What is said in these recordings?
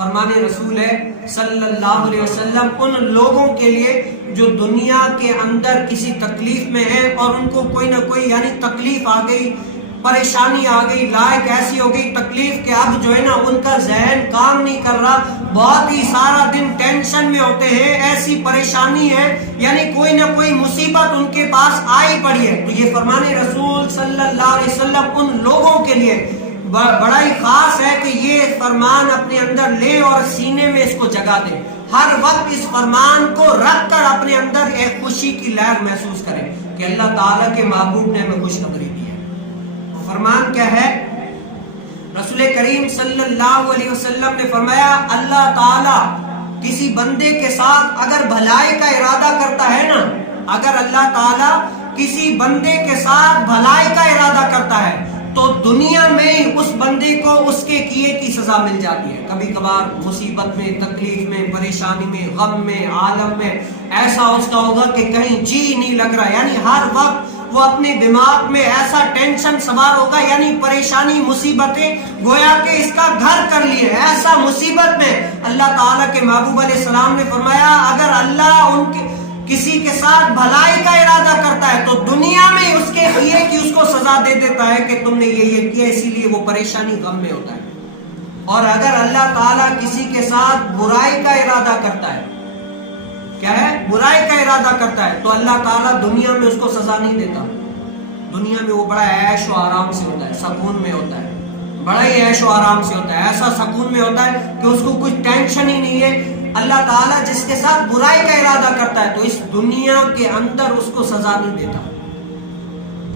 فرمان رسول ہے صلی اللہ علیہ وسلم ان لوگوں کے لیے جو دنیا کے اندر کسی تکلیف میں ہے اور ان کو کوئی نہ کوئی یعنی تکلیف آ گئی، پریشانی آ گئی، لائق ایسی ہو گئی تکلیف کہ اب جو ہے نا ان کا ذہن کام نہیں کر رہا، بہت ہی سارا دن ٹینشن میں ہوتے ہیں، ایسی پریشانی ہے یعنی کوئی نہ کوئی مصیبت ان کے پاس آئی پڑی ہے، تو یہ فرمان رسول صلی اللہ علیہ وسلم ان لوگوں کے لیے بڑا ہی خاص ہے کہ یہ فرمان اپنے اندر لے اور سینے میں اس کو جگہ دے، ہر وقت اس فرمان کو رکھ کر اپنے اندر ایک خوشی کی لہر محسوس کریں کہ اللہ تعالیٰ کے محبوب نے ہمیں خوشخبری دی ہے۔ فرمان کیا ہے؟ رسول کریم صلی اللہ علیہ وسلم نے فرمایا اللہ تعالیٰ کسی بندے کے ساتھ اگر بھلائی کا ارادہ کرتا ہے نا، اگر اللہ تعالیٰ کسی بندے کے ساتھ بھلائی کا ارادہ کرتا ہے تو دنیا میں اس بندے کو اس کے کیے کی سزا مل جاتی ہے۔ کبھی کبھار مصیبت میں، تکلیف میں، پریشانی میں، غم میں، عالم میں ایسا اس کا ہوگا کہ کہیں جی نہیں لگ رہا، یعنی ہر وقت وہ اپنے دماغ میں ایسا ٹینشن سوار ہوگا، یعنی پریشانی مصیبتیں گویا کہ اس کا گھر کر لیے، ایسا مصیبت میں اللہ تعالیٰ کے محبوب علیہ السلام نے فرمایا اگر اللہ ان کے کسی کے ساتھ بھلائی کا ارادہ کرتا ہے تو دنیا میں اس کے کیے کی اس کو سزا دے دیتا ہے کہ تم نے یہ کیا، اسی لیے وہ پریشانی غم میں ہوتا ہے۔ اور اگر اللہ تعالیٰ کسی کے ساتھ برائی کا ارادہ کرتا ہے، کیا ہے، برائی کا ارادہ کرتا ہے تو اللہ تعالیٰ دنیا میں اس کو سزا نہیں دیتا، دنیا میں وہ بڑا عیش و آرام سے ہوتا ہے، سکون میں ہوتا ہے، بڑا ہی عیش و آرام سے ہوتا ہے، ایسا سکون میں ہوتا ہے کہ اس کو کچھ ٹینشن ہی نہیں ہے۔ اللہ تعالیٰ جس کے ساتھ برائی کا ارادہ کرتا ہے تو اس دنیا کے اندر اس کو سزا نہیں دیتا۔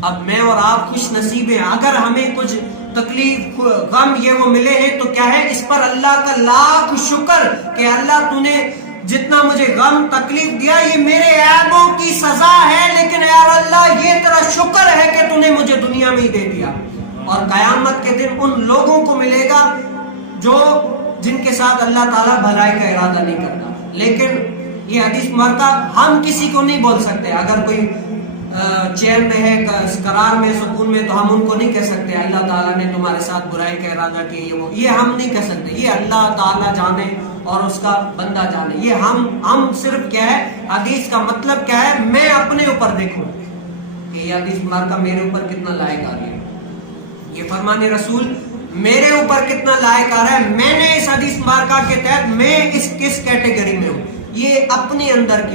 اب میں اور آپ خوش نصیب ہیں، اگر ہمیں کچھ تکلیف، غم یہ وہ ملے ہیں تو کیا ہے، اس پر اللہ کا لاکھ شکر کہ اللہ تو نے جتنا مجھے غم تکلیف دیا یہ میرے عیبوں کی سزا ہے، لیکن اے اللہ یہ تیرا شکر ہے کہ تو نے مجھے دنیا میں ہی دے دیا۔ اور قیامت کے دن ان لوگوں کو ملے گا جو جن کے ساتھ اللہ تعالیٰ بھلائی کا ارادہ نہیں کرتا۔ لیکن یہ حدیث مبارکہ ہم کسی کو نہیں بول سکتے، اگر کوئی چین میں ہے، قرار میں، سکون میں، تو ہم ان کو نہیں کہہ سکتے اللہ تعالیٰ نے تمہارے ساتھ برائی کا ارادہ کیا، یہ ہم نہیں کہہ سکتے، یہ اللہ تعالیٰ جانے اور اس کا بندہ جانے۔ یہ ہم صرف کیا ہے، حدیث کا مطلب کیا ہے، میں اپنے اوپر دیکھوں کہ یہ حدیث مبارکہ میرے اوپر کتنا لائق آ رہی ہے، یہ فرمان رسول میرے اوپر کتنا لائق آ رہا ہے، میں نے اس حدیث مبارکہ کے تحت میں کس کیٹیگری میں ہوں، یہ اپنے اندر کی